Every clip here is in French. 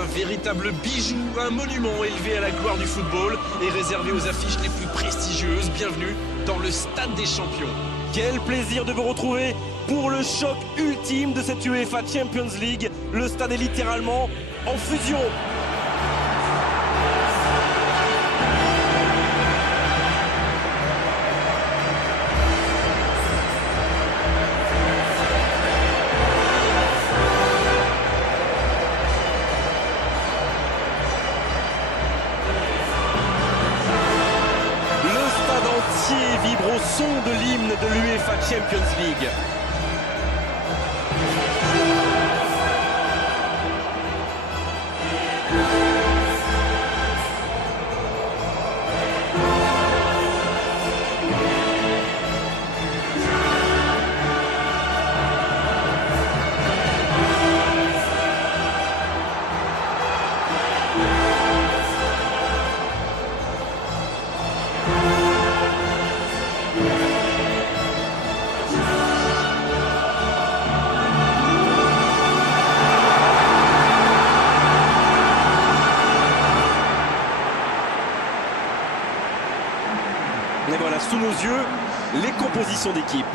un véritable bijou, un monument élevé à la gloire du football et réservé aux affiches les plus prestigieuses. Bienvenue dans le Stade des Champions. Quel plaisir de vous retrouver pour le choc ultime de cette UEFA Champions League. Le stade est littéralement en fusion. Vibre au son de l'hymne de l'UEFA Champions League. Et voilà, sous nos yeux, les compositions d'équipe.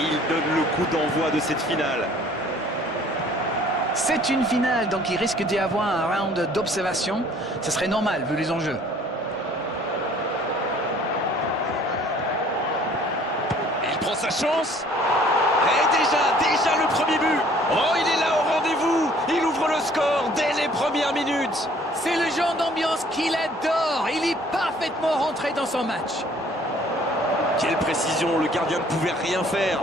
Il donne le coup d'envoi de cette finale. C'est une finale, donc il risque d'y avoir un round d'observation. Ce serait normal, vu les enjeux. Il prend sa chance. Et déjà le premier but. Oh, il est là au rendez-vous. Il ouvre le score dès les premières minutes. C'est le genre d'ambiance qu'il adore. Il est parfaitement rentré dans son match. Quelle précision, le gardien ne pouvait rien faire.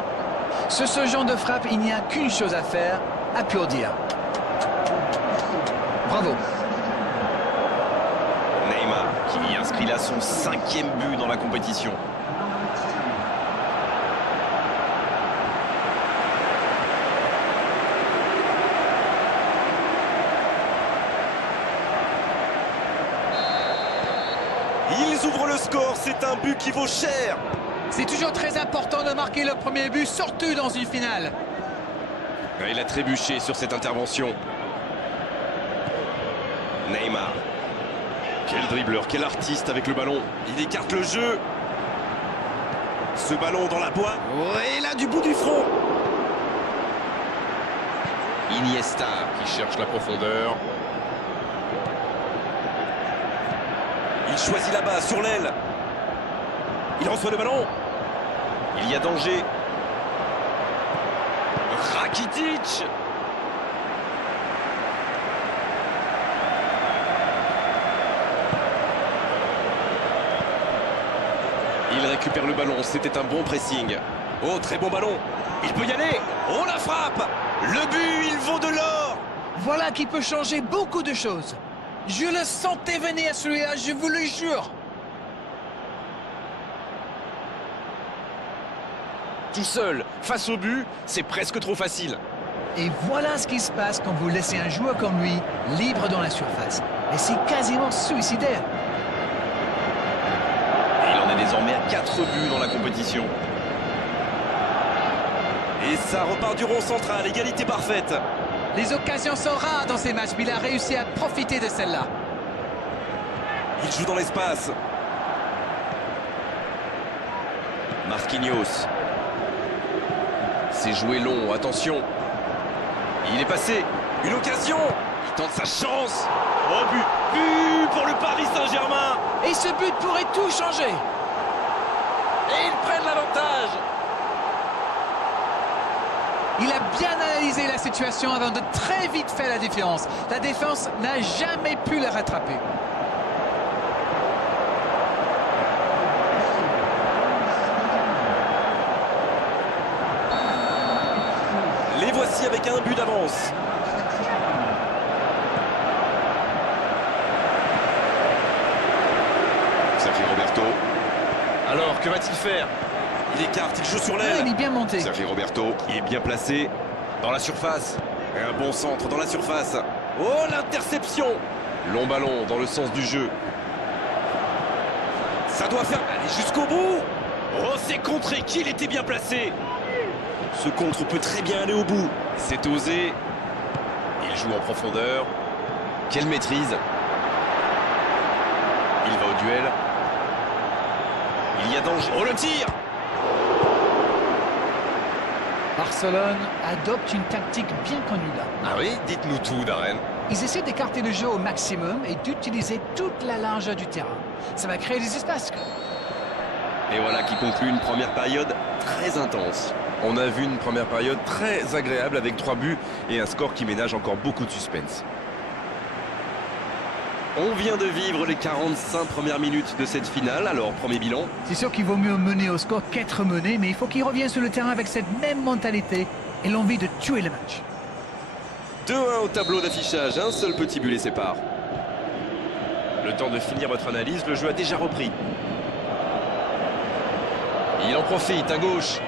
Sur ce genre de frappe, il n'y a qu'une chose à faire, applaudir. Bravo. Neymar qui inscrit là son 5e but dans la compétition. Ils ouvrent le score, c'est un but qui vaut cher. C'est toujours très important de marquer le premier but, surtout dans une finale. Il a trébuché sur cette intervention. Neymar. Quel dribbleur, quel artiste avec le ballon. Il écarte le jeu. Ce ballon dans la boîte. Et là, du bout du front. Iniesta qui cherche la profondeur. Il choisit là-bas, sur l'aile. Il reçoit le ballon. Il y a danger. Rakitic. Il récupère le ballon, c'était un bon pressing. Oh, très bon ballon. Il peut y aller. Oh, la frappe. Le but, il vaut de l'or. Voilà qui peut changer beaucoup de choses. Je le sentais venir celui-là, je vous le jure. Tout seul, face au but, c'est presque trop facile. Et voilà ce qui se passe quand vous laissez un joueur comme lui libre dans la surface. Et c'est quasiment suicidaire. Il en est désormais à 4 buts dans la compétition. Et ça repart du rond central, égalité parfaite. Les occasions sont rares dans ces matchs, mais il a réussi à profiter de celle-là. Il joue dans l'espace. Marquinhos. C'est joué long, attention. Il est passé. Une occasion. Il tente sa chance. Oh, but. But pour le Paris Saint-Germain. Et ce but pourrait tout changer. Et ils prennent l'avantage. Il a bien analysé la situation avant de très vite faire la différence. La défense n'a jamais pu le rattraper. Les voici avec un but d'avance. Sergi Roberto. Alors, que va-t-il faire? Il écarte, il joue sur Ouais, l'aile. il est bien monté. Sergi Roberto. Il est bien placé dans la surface. Et un bon centre dans la surface. Oh, l'interception! Long ballon dans le sens du jeu. Ça doit faire aller jusqu'au bout. Oh, c'est contré qu'il était bien placé. Ce contre peut très bien aller au bout. C'est osé. Il joue en profondeur. Quelle maîtrise. Il va au duel. Il y a danger. Oh, le tir! Barcelone adopte une tactique bien connue là. Ah oui, dites-nous tout, Darren. Ils essaient d'écarter le jeu au maximum et d'utiliser toute la largeur du terrain. Ça va créer des espaces. Et voilà qui conclut une première période très intense. On a vu une première période très agréable avec 3 buts et un score qui ménage encore beaucoup de suspense. On vient de vivre les 45 premières minutes de cette finale, alors premier bilan. C'est sûr qu'il vaut mieux mener au score qu'être mené, mais il faut qu'il revienne sur le terrain avec cette même mentalité et l'envie de tuer le match. 2-1 au tableau d'affichage, un seul petit but les sépare. Le temps de finir votre analyse, le jeu a déjà repris. Il en profite à gauche.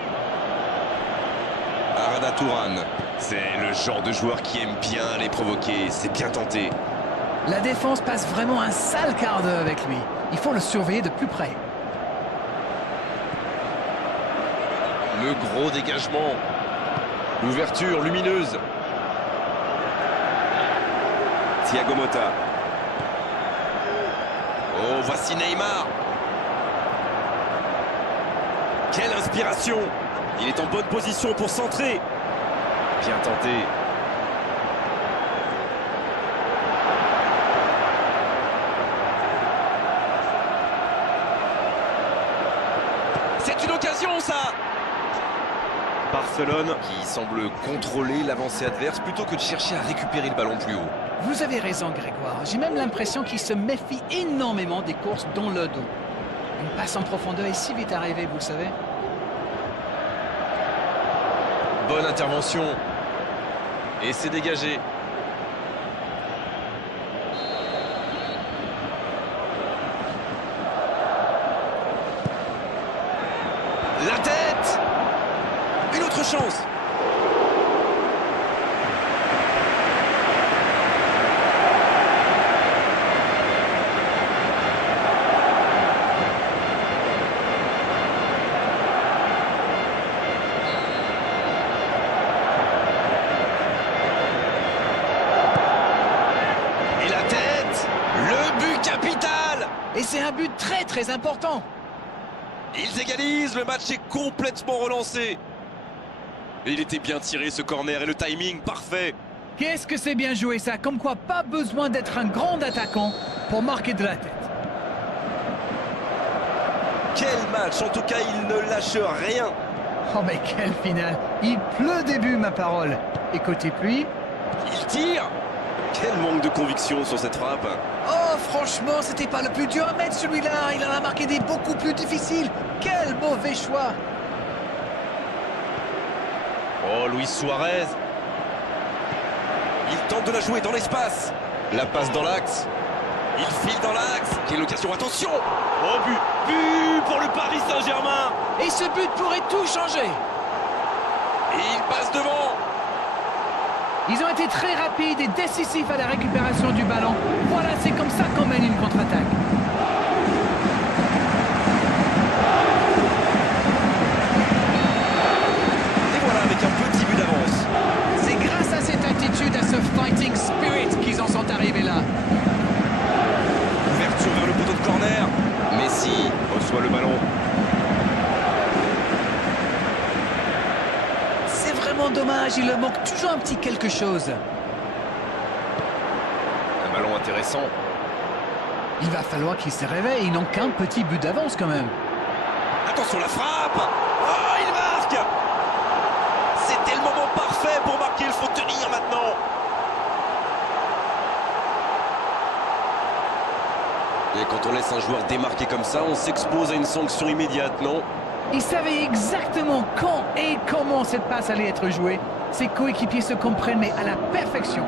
Arada Touran, c'est le genre de joueur qui aime bien les provoquer, c'est bien tenté. La défense passe vraiment un sale quart d'heure avec lui. Il faut le surveiller de plus près. Le gros dégagement. L'ouverture lumineuse. Thiago Motta. Oh, voici Neymar. Quelle inspiration! Il est en bonne position pour centrer. Bien tenté. C'est une occasion, ça! Barcelone qui semble contrôler l'avancée adverse plutôt que de chercher à récupérer le ballon plus haut. Vous avez raison, Grégoire. J'ai même l'impression qu'il se méfie énormément des courses dans le dos. Une passe en profondeur est si vite arrivée, vous le savez. Bonne intervention. Et c'est dégagé. La tête! Une autre chance. Et la tête! Le but capital! Et c'est un but très très important. Ils égalisent, le match est complètement relancé. Et il était bien tiré ce corner et le timing parfait. Qu'est-ce que c'est bien joué ça. Comme quoi, pas besoin d'être un grand attaquant pour marquer de la tête. Quel match, en tout cas il ne lâche rien. Oh mais quelle finale. Il pleut des buts, ma parole. Et côté pluie. Il tire. Quel manque de conviction sur cette frappe. Oh franchement, c'était pas le plus dur à mettre celui-là. Il en a marqué des beaucoup plus difficiles. Quel mauvais choix. Oh, Luis Suarez. Il tente de la jouer dans l'espace. La passe dans l'axe. Il file dans l'axe. Quelle occasion, attention. Oh, but. But pour le Paris Saint-Germain. Et ce but pourrait tout changer. Et il passe devant. Ils ont été très rapides et décisifs à la récupération du ballon. Voilà, c'est comme ça qu'on mène une contre-attaque. Et voilà avec un petit but d'avance. C'est grâce à cette attitude, à ce fighting spirit qu'ils en sont arrivés là. Ouverture vers le poteau de corner. Messi reçoit le ballon. C'est vraiment dommage, il leur manque toujours un petit quelque chose. Un ballon intéressant. Il va falloir qu'ils se réveillent, ils n'ont qu'un petit but d'avance quand même. Attention la frappe. Oh, il marque. C'est tellement moment parfait pour marquer, il faut tenir maintenant. Et quand on laisse un joueur démarquer comme ça, on s'expose à une sanction immédiate, non? Il savait exactement quand et comment cette passe allait être jouée. Ses coéquipiers se comprennent, mais à la perfection.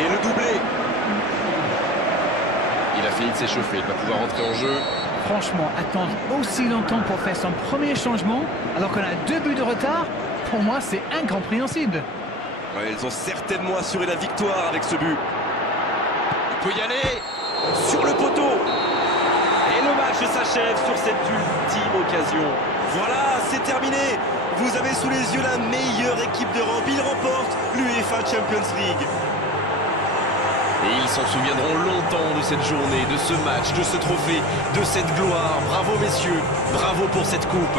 Et le doublé. Il a fini de s'échauffer, il va pouvoir rentrer en jeu. Franchement, attendre aussi longtemps pour faire son premier changement, alors qu'on a 2 buts de retard, pour moi, c'est incompréhensible. Ouais, ils ont certainement assuré la victoire avec ce but. Il peut y aller sur le poteau. Et le match s'achève sur cette ultime occasion. Voilà, c'est terminé. Vous avez sous les yeux la meilleure équipe d'Europe. Ils remportent l'UEFA Champions League. Et ils s'en souviendront longtemps de cette journée, de ce match, de ce trophée, de cette gloire. Bravo messieurs, bravo pour cette coupe.